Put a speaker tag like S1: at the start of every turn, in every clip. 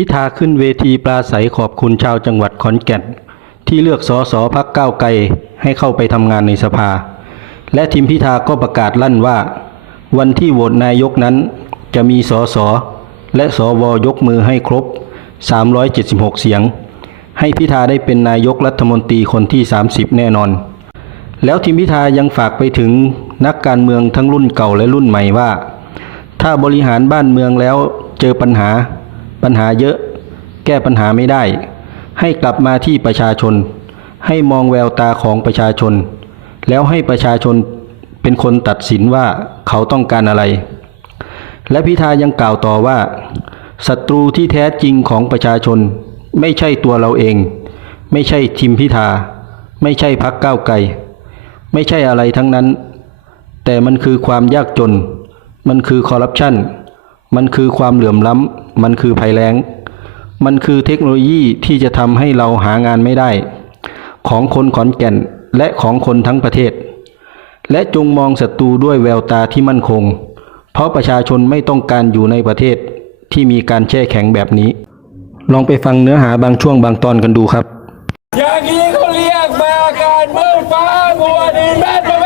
S1: พิธาขึ้นเวทีปราศัยขอบคุณชาวจังหวัดขอนแก่น ที่เลือกสอสอพักก้าวไกลให้เข้าไปทำงานในสภา และทีมพิธาก็ประกาศลั่นว่า วันที่โหวตนายกนั้นจะมีสอสอและสวยกมือให้ครบ 376 เสียง ให้พิธาได้เป็นนายกรัฐมนตรีคนที่ 30 แน่นอน แล้วทีมพิธายังฝากไปถึงนักการเมืองทั้งรุ่นเก่าและรุ่นใหม่ว่า ถ้าบริหารบ้านเมืองแล้วเจอปัญหา ปัญหาเยอะ แก้ปัญหาไม่ได้ ให้กลับมาที่ประชาชน ให้มองแววตาของประชาชน แล้วให้ประชาชนเป็นคนตัดสินว่าเขาต้องการอะไร และพิธายังกล่าวต่อว่าศัตรูที่แท้จริงของประชาชน ไม่ใช่ตัวเราเอง ไม่ใช่ทีมพิธา ไม่ใช่พักก้าวไกลไม่ใช่อะไรทั้งนั้น แต่มันคือความยากจน มันคือคอร์รัปชัน มันคือความเหลื่อมล้ำ มันคือภัยแล้ง มันคือเทคโนโลยีที่จะทำให้เราหางานไม่ได้ ของคนขอนแก่นและของคนทั้งประเทศ และจงมองศัตรูด้วยแววตาที่มั่นคง เพราะประชาชนไม่ต้องการอยู่ในประเทศที่มีการแช่แข็งแบบนี้ ลองไปฟังเนื้อหาบางช่วงบางตอนกันดูครับ
S2: อย่างนี้เขาเรียกมาการมืดฟ้ามัวดินแม่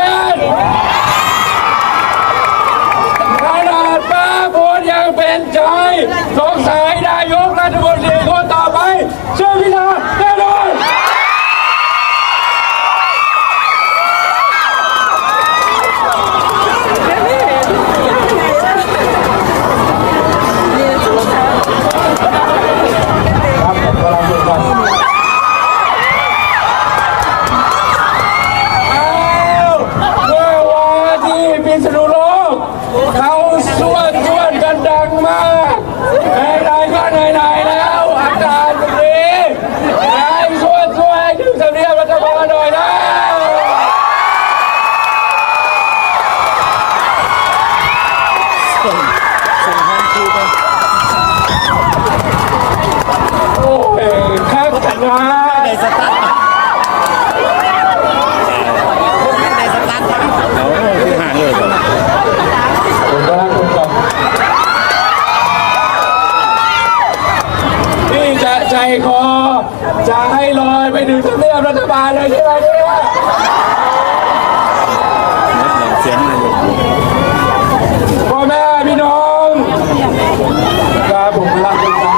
S2: ในส
S3: ตาร์ทในสตาร์ทเอาคือห่างเลยก่อน
S2: ผมกำลังผมกับนี่จะใจคอ จะให้ลอยไปถึงทำเนียบรัฐบาลเลยใช่ไหมเนี่ย
S3: เสียงนายก
S2: พ่อแม่พี่น้องครับผมรักคุณครับ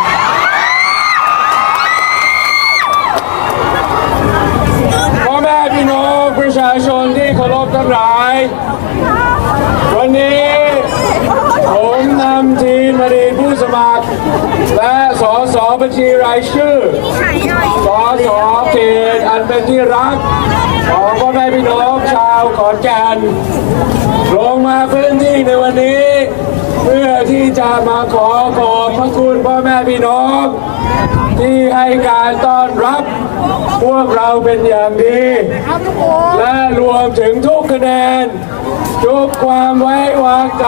S2: พ่อแม่พี่น้องประชาชนที่เคารพทั้งหลาย วันนี้ผมนำทีมอดีตผู้สมัคร และสสบัญชีรายชื่อสสเขตอันเป็นที่รัก ของพ่อแม่พี่น้องชาวขอนแก่นลงมาพื้นที่ในวันนี้ เพื่อที่จะมาขอขอบพระคุณพ่อแม่พี่น้อง ที่ให้การต้อนรับพวกเราเป็นอย่างดี และรวมถึงทุกคะแนน ทุกความไว้วางใจ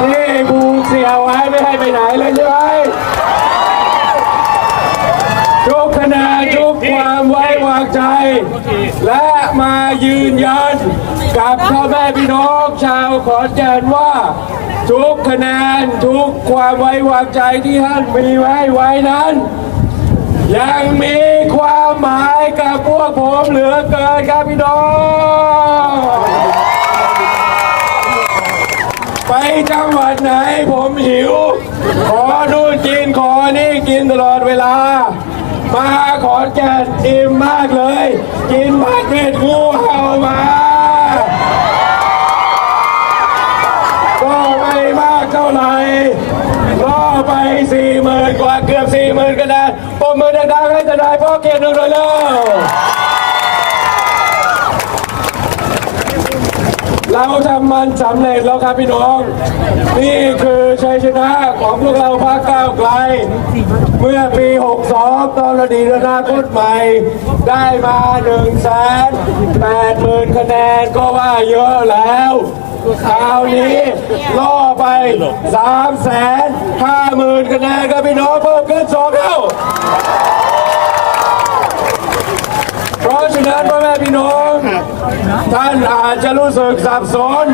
S2: ที่ภูเสียไว้ไม่ให้ไปไหนเลยใช่ไหมทุกคะแนนทุกความไว้วางใจ และมายืนยันกับพ่อแม่พี่น้องชาวขอนแก่นว่า ทุกคะแนนทุกความไว้วางใจที่ท่านมีไว้ไว้นั้น ยังมีความหมายกับพวกผมเหลือเกินครับพี่น้อง ไปจังหวัดไหนผมหิว ขอนู่นกินขอนี่กินตลอดเวลา มาขอนแก่นอิ่มมากเลย กินผัดเผ็ดงู เกียรติหนึ่งเลยเร็วเราทำมันสำเร็จแล้วครับพี่น้อง นี่คือชัยชนะของพวกเราพรรคก้าวไกล เมื่อปี 62 ตอนอดีตอนาคตใหม่ ได้มา1นึ่งแสนแปดหมื่นคะแนนก็ว่าเยอะแล้วคราวนี้ล่อไป3ามแสนห้าหมื่นคะแนนครับพี่น้องเพิ่มขึ้นสองเท่า เพราะราะฉะนั้นพ่อแม่พี่น้อง ท่านอาจจะรู้สึกสับสน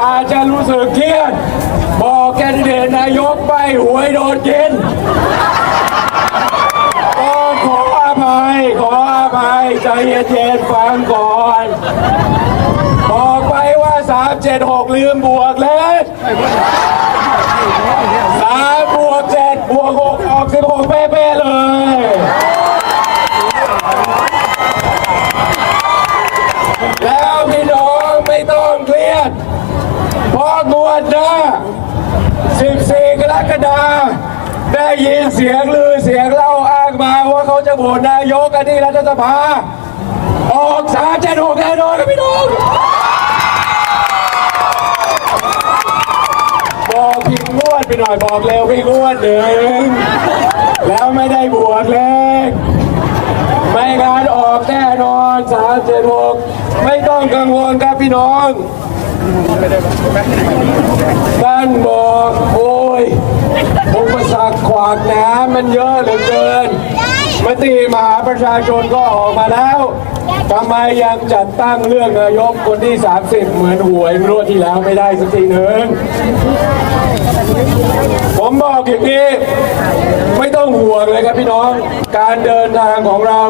S2: อาจจะรู้สึกเครียด บอกแคนดิเดตนายกไปหวยโดนกินก็ขออภัย ขออภัยใจเย็นๆฟังก่อน บอกไปว่า 376 ลืมบวกเลยสามบวกเจ็ดบวกหกออกสิบหกเป๊ะๆเลย แล้วพี่น้องไม่ต้องเครียด เพราะงวดหน้า 14 กฎาได้ยินเสียงลือเสียงเล่าอ้างมาว่าเขาจะโหวตนายกกันที่รัฐสภา ออกสามเจ็ดหกแน่นอนครับพี่น้องบอกผิดงวดไปหน่อยบอกเร็วพี่งวดหนึ่งแล้วไม่ได้บวกเลขไม่งานออกแน่นอนสามเจ็ดหกไม่ต้องกังวลครับพี่น้องท่านบอกโอ้ย อุปสรรคขวากหน้ำมันเยอะเหลือเกิน มติมหาประชาชนก็ออกมาแล้วทำไมยังจัดตั้งเรื่องนายกคนที่ 30 เหมือนหวยรวดที่แล้วไม่ได้สักทีหนึ่งผมบอกอย่างนี้ไม่ต้องห่วงเลยครับพี่น้อง การเดินทางของเรา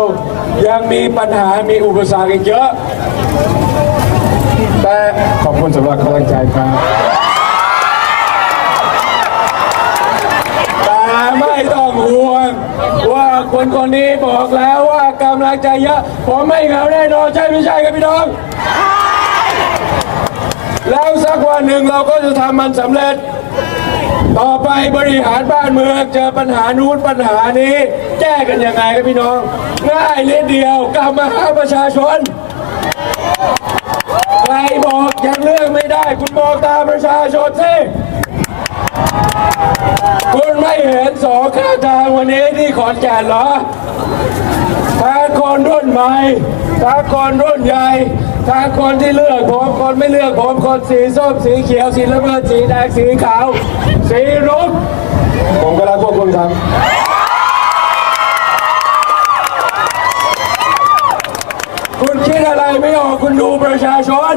S2: ยังมีปัญหามีอุปสรรคอีกเยอะ แต่ขอบคุณสำหรับกำลังใจครับ ต้องห่วง ว่าคนคนนี้บอกแล้วว่ากำลังใจเยอะผมไม่เหงาแน่นอนใช่ไม่ใช่ครับพี่น้อง แล้วสักวันหนึ่งเราก็จะทำมันสำเร็จ ต่อไปบริหารบ้านเมืองเจอปัญหานู้นปัญหานี้ แก้กันยังไงครับพี่น้อง ง่ายนิดเดียวกลับมาหาประชาชนใครบอกยังเลือกไม่ได้ คุณมองตามประชาชนสิ คุณไม่เห็นสองข้างทางวันนี้ที่ขอนแก่นเหรอทั้งคนรุ่นใหม่ทั้งคนรุ่นใหญ่ทั้งคนที่เลือกผมคนไม่เลือกผมคนสีส้มสีเขียวสีน้ำเงินสีแดงสีขาว สีรุ้งผมก็รักพวกคุณครับคุณคิดอะไรไม่ออกคุณดูประชาชน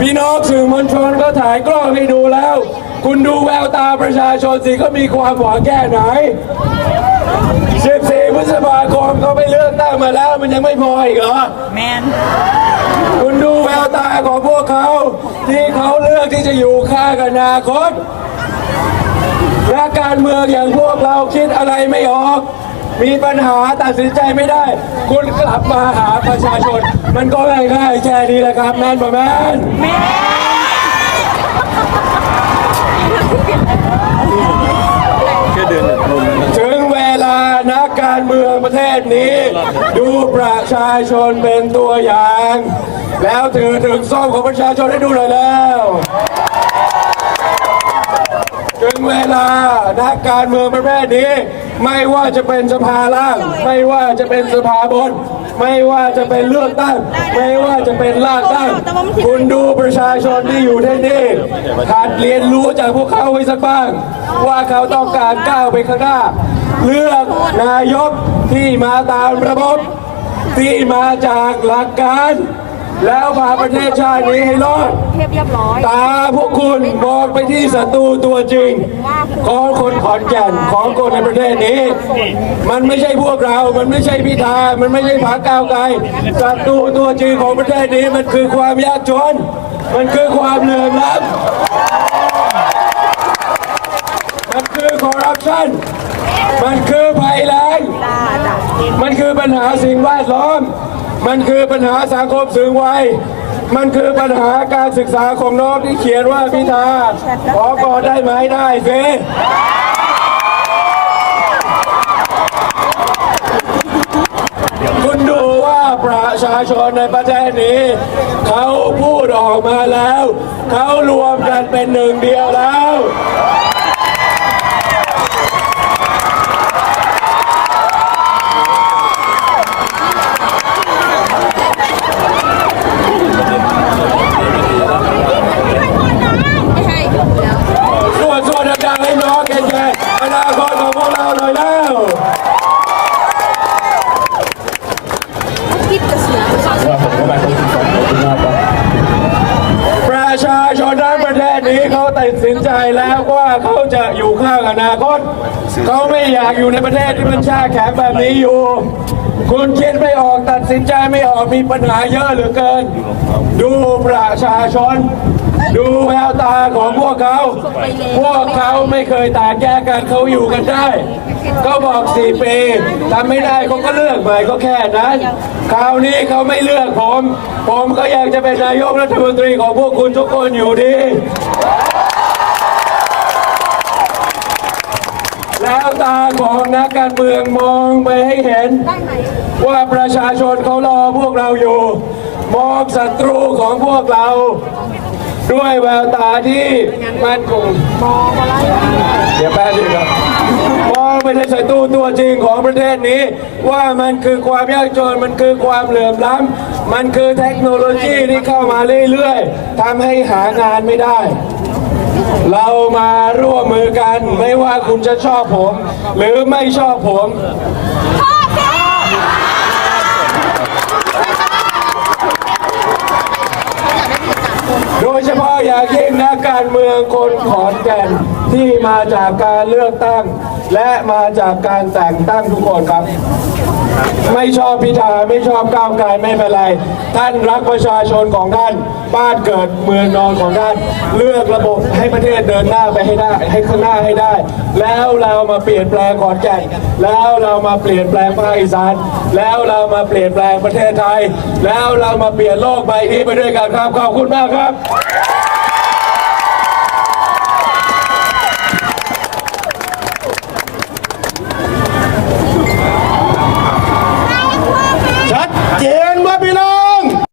S2: พี่น้องสื่อมวลชนก็ถ่ายกล้องให้ดูแล้ว คุณดูแววตาประชาชนสิก็มีความหวังแค่ไหน 14 พฤษภาคมเขาไปเลือกตั้งมาแล้วมันยังไม่พออีกเหรอ
S4: แมน
S2: คุณดูแววตาของพวกเขา ที่เขาเลือกที่จะอยู่ข้างอนาคตและการเมืองอย่างพวกเราคิดอะไรไม่ออก มีปัญหาตัดสินใจไม่ได้ คุณกลับมาหาประชาชน มันก็ง่ายๆแค่นี้แหละครับ แมนบ่แมน
S3: แค่เดินลง
S2: ถึงเวลานั การเมืองประเทศนี้ ดูประชาชนเป็นตัวอย่าง แล้วถือถึงซ่อมของประชาชนให้ดูหน่อยแล้วถึงเวลานักการเมืองประเภทนี้ ไม่ว่าจะเป็นสภาล่าง ไม่ว่าจะเป็นสภาบน ไม่ว่าจะเป็นเลือกตั้ง ไม่ว่าจะเป็นล่างตั้ง คุณดูประชาชนที่อยู่ที่นี่หัดเรียนรู้จากพวกเขาไว้สักบ้าง ว่าเขาต้องการก้าวไปข้างหน้า เลือกนายกที่มาตามระบบที่มาจากหลักการ แล้วพาประเทศชาตินี้ให้รอด
S4: เทียบเรียบร้อย
S2: ตาพวกคุณมองไปที่ศัตรูตัวจริง ของคนขอนแก่นของคนในประเทศนี้ มันไม่ใช่พวกเรา มันไม่ใช่พิธา มันไม่ใช่พรรคก้าวไกลศัตรูตัวจริงของประเทศนี้มันคือความยากจน มันคือความเหลื่อมล้ำมัน คือคอร์รัปชันมันคือภัยแล้งมันคือปัญหาสิ่งแวดล้อม มันคือปัญหาสังคมสูงวัยมันคือปัญหาการศึกษาของน้องที่เขียนว่าพิธาขอก่อนได้ไหมได้สิคุณดูว่าประชาชนในประเทศนี้ เขาพูดออกมาแล้ว เขารวมกันเป็นหนึ่งเดียวแล้ว
S4: ไม่ใช่แล้ว
S2: ส่วนส่วนดังๆให้น้องแก่ๆอนาคตของพวกเราหน่อยแล้ว น เขาไม่อยากอยู่ในประเทศที่มันชาแข็งแบบนี้อยู่ คุณคิดไม่ออกตัดสินใจไม่ออกมีปัญหาเยอะเหลือเกิน ดูประชาชน ดูแววตาของพวกเขา พวกเขาไม่เคยตากแยกกันเขาอยู่กันได้ก็บอกสี่ปีทำไม่ได้เขาก็เลือกใหม่ก็แค่นั้นคราวนี้เขาไม่เลือกผม ผมก็อยากจะเป็นนายกรัฐมนตรีของพวกคุณทุกคนอยู่ดี แล้ วตาของนักการเมืองมองไปให้เห็น ว่าประชาชนเขารอพวกเราอยู่ มองศัตรูของพวกเรา ด้วยแววตาที่มั่นคงมองอะไรเดี๋ยวแป๊บนึงครับมองไปในศัตรูตัวจริงของประเทศนี้ ว่ามันคือความยากจนมันคือความเหลื่อมล้ำมันคือเทคโนโลยีที่เข้ามาเรื่อยๆทำให้หางานไม่ได้ เรามาร่วมมือกัน ไม่ว่าคุณจะชอบผม หรือไม่ชอบผมโดยเฉพาะอย่างยิ่งนักการเมืองคนขอนแก่นที่มาจากการเลือกตั้ง และมาจากการแต่งตั้งทุกคนครับ ไม่ชอบพิธาไม่ชอบก้าวไกลไม่เป็นไร ท่านรักประชาชนของท่านบ้านเกิดเมืองนอนของท่านเลือกระบบให้ประเทศเดินหน้าไปให้ได้ให้ข้างหน้าให้ได้ แล้วเรามาเปลี่ยนแปลงขอนแก่นแล้วเรามาเปลี่ยนแปลงภาคอีสานแล้วเรามาเปลี่ยนแปลงประเทศไทย แล้วเรามาเปลี่ยนโลกใบนี้ไปด้วยกันครับขอบคุณมากครับ